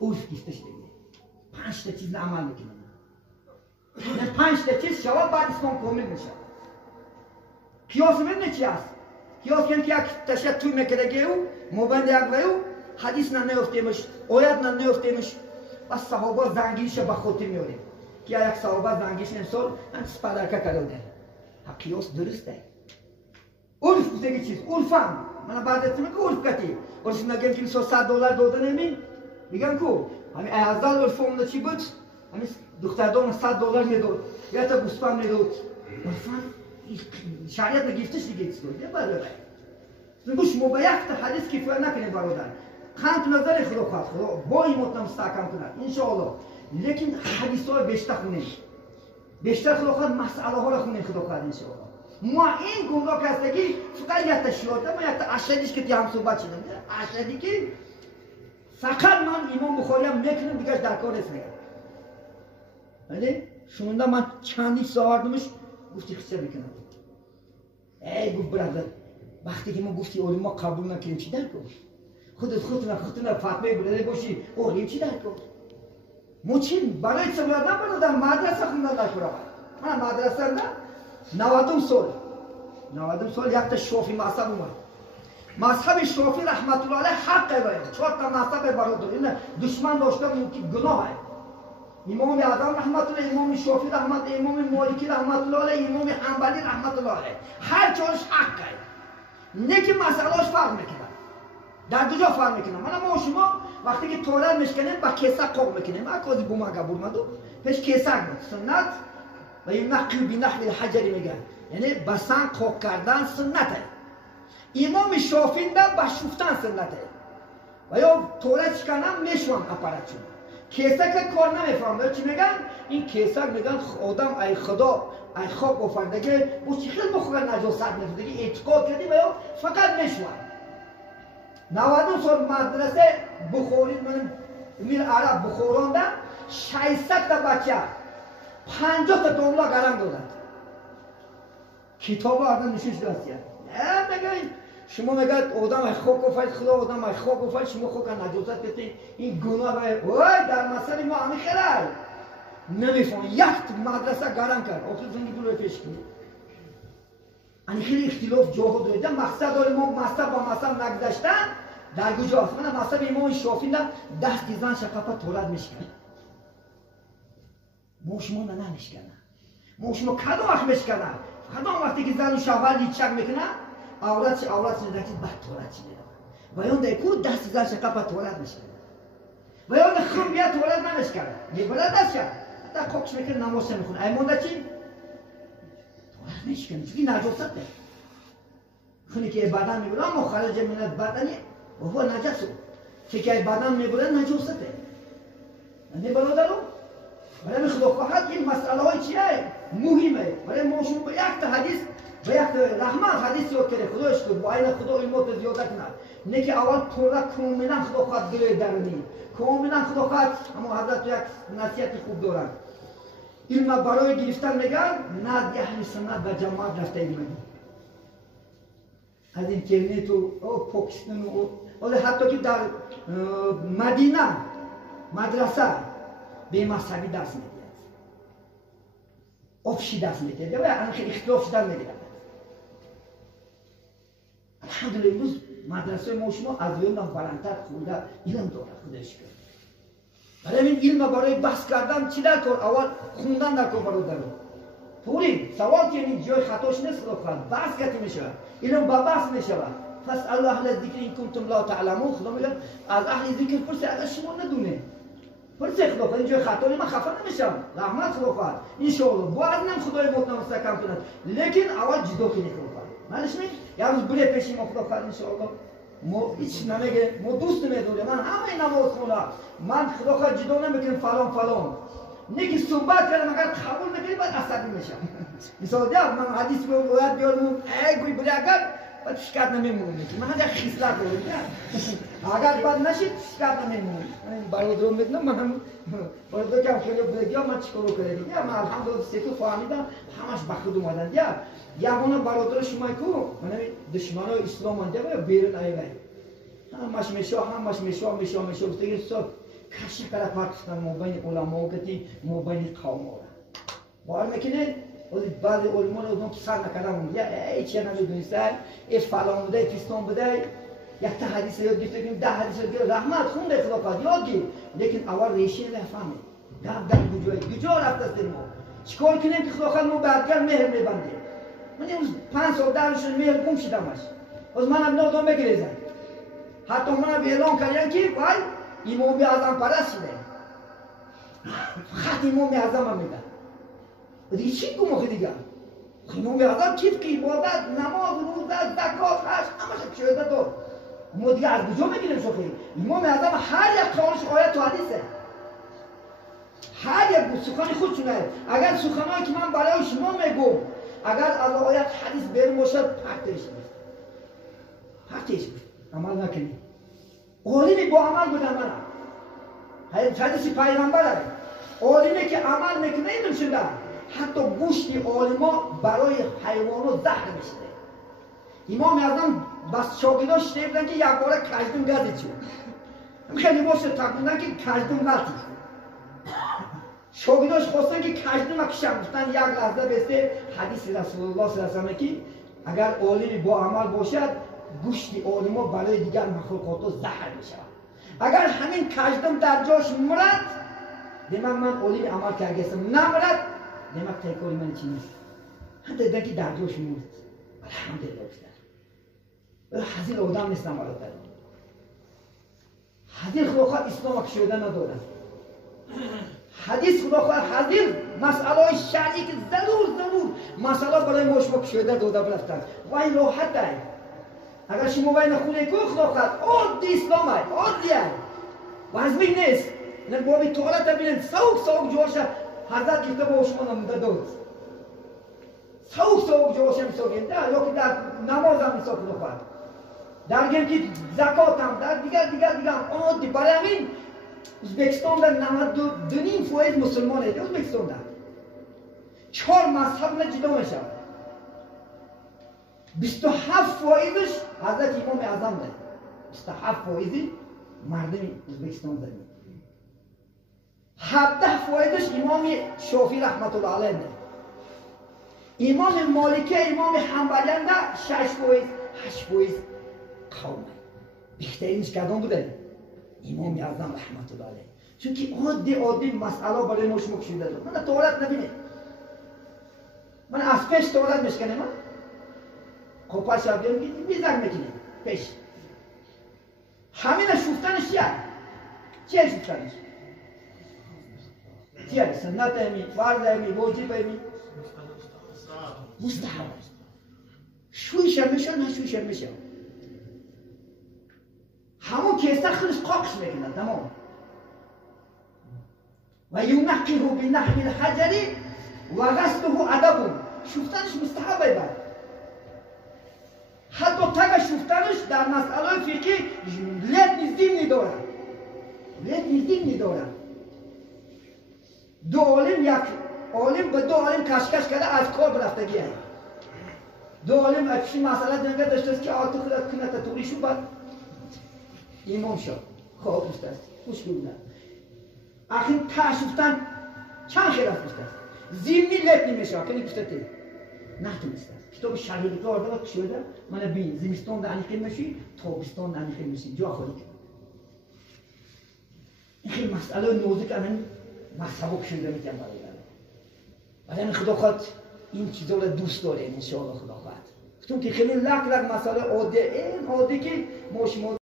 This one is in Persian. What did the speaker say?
عرف گفتش دیگه 5 تا چیز عمل میکنه یعنی 5 تا چیز شود بعد اسلام کامل میشه قیاس میدونی چی است قیاس یعنی که یک تشتت میکنه او مبند یک ویو حدیث نیفتیمش آیت نیفتیمش و صحابه زنگیش به خاطر میاره که یک صحابه زنگیش امسال انت سپادرکه کرده قیاس درسته عرف بوده چیز عرفم من بعد از میگم عرف کتی عرف نگم که $100 داده نمی میگم کو همین ازال عرفم چی بود همین دختردان $100 میداد یا تا گوسفند میداد عرفم شریعت نگفتش دیگه چیز بود برادر گوش مبایخت حدیث کفایت نکنه برادر خانت نظر خدا با این مطمئن مستحکم کند انشاءالله لیکن حدیث های بیشتر خونیم بیشتر خدا خواهد مسئله ها را خونیم خدا خواهد انشاءالله ما این گمراه هستگی فقط یک تشریعات ما یک اشهدیش که هم صحبت شدیم اشهدی که فقط من امام بخاری هم میکنم دیگه در کار نیست میگم ولی شونده من چندی ساوردمش گفتی خسته بکنم ای گفت برادر وقتی که ما گفتی علما قبول نکنیم چی در کن خودتون فاطمه بلده باشی اولیم چی در کن موچین برای سبلادن برادر مدرسه خوندن در کرا من مدرسه نه 90 سال یک تا شافی مذهب اومد مذهب شافی رحمت الله علیه حق باید 4 تا مذهب برادر این دشمن داشته گناه ہے امام اعظم رحمت الله امام شافی رحمت امام مالکی رحمت الله علیه امام حنبلی رحمت الله علیه هر چارش حق ہے نه که مسئلهاش فرق میکنه در دو جا فرق میکنه ما شما وقتی که تولد میشکنیم با کیسه قوق میکنیم اکازی بومگا برمدو پیش کیسه بود سنت و این نقل بی نحل الحجری میگن یعنی بسن قوق کردن سنته امام شافعی نه بشوفتن سنته و یا تولد شکنم میشوان اپارات شما کیسه که کار نمیفهم چی میگن این کیسه میگن آدم ای خدا ای خواب آفرده که او چی خیلی بخوره نجاست نفته که اعتقاد کردی و یا فقط میشوان 90 سال مدرسه بخاری من امیر عرب بخورانده 600 تا بچه 50 تا داملا گرم دادند کتاب آدم نشوش دستیه نگه شما میگه آدم خوک و فایل خدا آدم خوک و فایل شما خوک نجاست کردی این گناه وای در مسئله ما همین خیلی نمیفهم یک مدرسه گرم کرد آخر زندگی رو پیش کنید این خیلی اختلاف جاها داره مقصد داره ما مذهب با مذهب نگذشتن در کجاست من مذهب امام شافعی نه دست زن شقفه تولد میشکنه ما شما نه نمیشکنه ما شما کدام وقت میشکنه کدام وقتی که زن و شوهر لیچک میکنه عورت نداکی بعد تولد شده و یون دیکو دست زن شقفه تولد میشکنه و یون خم بیا تولد نمیشکنه میبرد دستش تا کوکش میکنه نماز میخونه ایمونده چی میشکنه چون نجاسته خونی که بدن میبرن مخرج من بدنی و هو نجسه که بدن میبرن نجاسته نه برادرو برای خدا خواهد این مسئله های چیه مهمه برای ما شما به یک تا حدیث به یک رحمت حدیث یاد کرده خداش تو با این خدا علمات زیاده کنه نه که اول پورا کاملا خدا خواهد گره درونی کاملا خدا خواهد اما حضرت یک نصیحت خوب دارن علم برای گرفتن میگن نه اهل سنت و جماعت رفته علم از اینترنت و پاکستان و حتی که در مدینه مدرسه به مذهبی درس میدید آفشی درس میدید و الان خیلی اختلاف شدن میدید الحمدلله امروز مدرسه ما شما از علم بلندتر خونده علم داره خودش کرد برای این علم برای بحث کردن چی در کار اول خوندن در کار برادرو طوری سوال که این جای خطاش نیست خدا بحث کردی میشه علم با بحث میشه پس الله اهل ذکر این کنتم لا تعلمون خدا میگه از اهل ذکر پرسه اگر شما ندونه پرسه خدا این جای خطا من خفه نمیشم رحمت خدا خواهد ان شاء الله باید نم خدای مطمئن مستحکم کنه لیکن اول جدا کنی خدا مالش می یه روز بله پیش ما خدا خواهد ان شاء الله ما هیچ نمیگه ما دوست نمیدونه من همه نماز خونم من خدا خواهد جدا نمیکنم فلان نگی صحبت کردم اگر قبول نکنی باید عصبی میشم مثلا دیگر من حدیث به باید بیارم ای گوی بله اگر باید شکر نمیمونم من یک خیصلت دارم اگر باید نشید شکر نمیمونم برادرم میدونم من هم برادر که هم خیلی بلگی ها من چیکارو کردم من الحمدلله سیتو فهمیدم همش به خود اومدن یگانه برادر شما کو من دشمنای اسلام مانده و بیرون ایوه همش میشه گفتگی صبح کشی کلا پاکستان مبین علما گتی مبین قوم را باور میکنه ولی بعضی علما رو اون سر نکردم یا هیچ نمیدونستن این فلان بوده فیستون بوده یک تا حدیث یاد گرفته که 10 حدیث یاد گرفت رحمت خونده خدا پاک یاد گرفت لیکن اول ریشه نفهمه در کجا رفت است ما چیکار کنیم که خدا خود ما بعدگر مهر میبنده من امروز 5 سال درشون مهر گم شدمش از منم نادام بگریزم حتی منم اعلام کردن که وای امام اعظم پرست شده خط امام اعظم هم میدن دیگه چی گم دیگه امام اعظم طبق عبادت نماز روزه زکات حج همش شده داد ما دیگه از کجا میگیریم شوخی امام اعظم هر یک قولش آیت و حدیثه هر یک سخن خودشونه اگر سخنایی که من برای شما میگم اگر از آیت حدیث بریم باشد پرتش عمل نکنیم عالمی با عمل بودن من حدیث پیغمبره عالمی که عمل میکنه این شده حتی گوشت عالما برای حیوانات زهر میشه امام اعظم بس شاگرداش شنیدن که یک بار کژدم گزید شد خیلی باشه تقریبا که کژدم غلطی شاگرداش خواستن که کژدم کشم گفتن یک لحظه بسته حدیث رسول الله صلی الله علیه و آله که اگر عالمی با عمل باشد گوشت عالما برای دیگر مخلوقات زهر میشه اگر همین کژدم در جاش مرد دیمه من عالم عمل کرده نمرد دیمه تکاری من چی نیست حتی دیگه در جاش مرد الحمدلله بیشتر حضیر آدم نیستم برادر حضیر خدا خواه اسلام کشیده نداره حدیث خدا خواه حضیر مسئله شرعی که ضرور مسئله برای ما شما کشیده داده برفتن و این راحت داره اگر شما بین خونه که خدا خواه عادی اسلام های عادی های وزمی نیست نه بابی طالت بینید سوک جوشه حضرت گفته با شما نمونده داد سوک جوشه میساگیم در یا که در نماز هم میساگ خدا خواه در گیم که زکات هم در دیگر هم عادی برای همین ازبکستان در 92.5% مسلمانه ازبکستان در 4 مذهب نه جدا میشه 27% حضرت امام اعظم ده 27% مردم ازبکستان داریم 17% امام شافعی رحمت الله علیه ده امام مالکه امام حنبلیان ده 6% 8% قومه بهترینش کدام بوده امام اعظم رحمت الله علیه چون که عادی مسئله برای ما شما کشیده داد من طهارت نبینه من از پیش طهارت میشکنه من خوپاش ها بیارم بیزر میکنه پیش همین شفتنش چیه شفتنش چیه سنت همی فرض همی واجب همی مستحب شویش هم میشه نه شویش هم میشه همون کیسه خودش قاقش میکنه تمام و ینقه بنحو الحجر و غسله ادب شفتنش مستحبه بعد حتی تگ شفتنش در مسئله فقهی لد نزدیم نداره دو عالم یک عالم به دو عالم کشکش کرده از کار برفتگی هست دو عالم اکشی مسئله دنگه داشته است که آتو خودت کنه توری شو بعد امام شد خواب بسته است خوش بودن اخیر تا شفتن چند خیلی است بسته است زیمی لد نمیشه کنی بسته تی نتونسته است کتاب شرحی کار دارد شده من بین زمستان در انیقی میشی تابستان در انیقی میشی جا خواهی کرد این خیلی مسئله نوزک همین مذهب شده میکنم برای همین خدا خواهد این چیزا رو دوست داره انشاءالله خدا خواهد چون که خیلی لک مسئله عادی این عادی که ما شما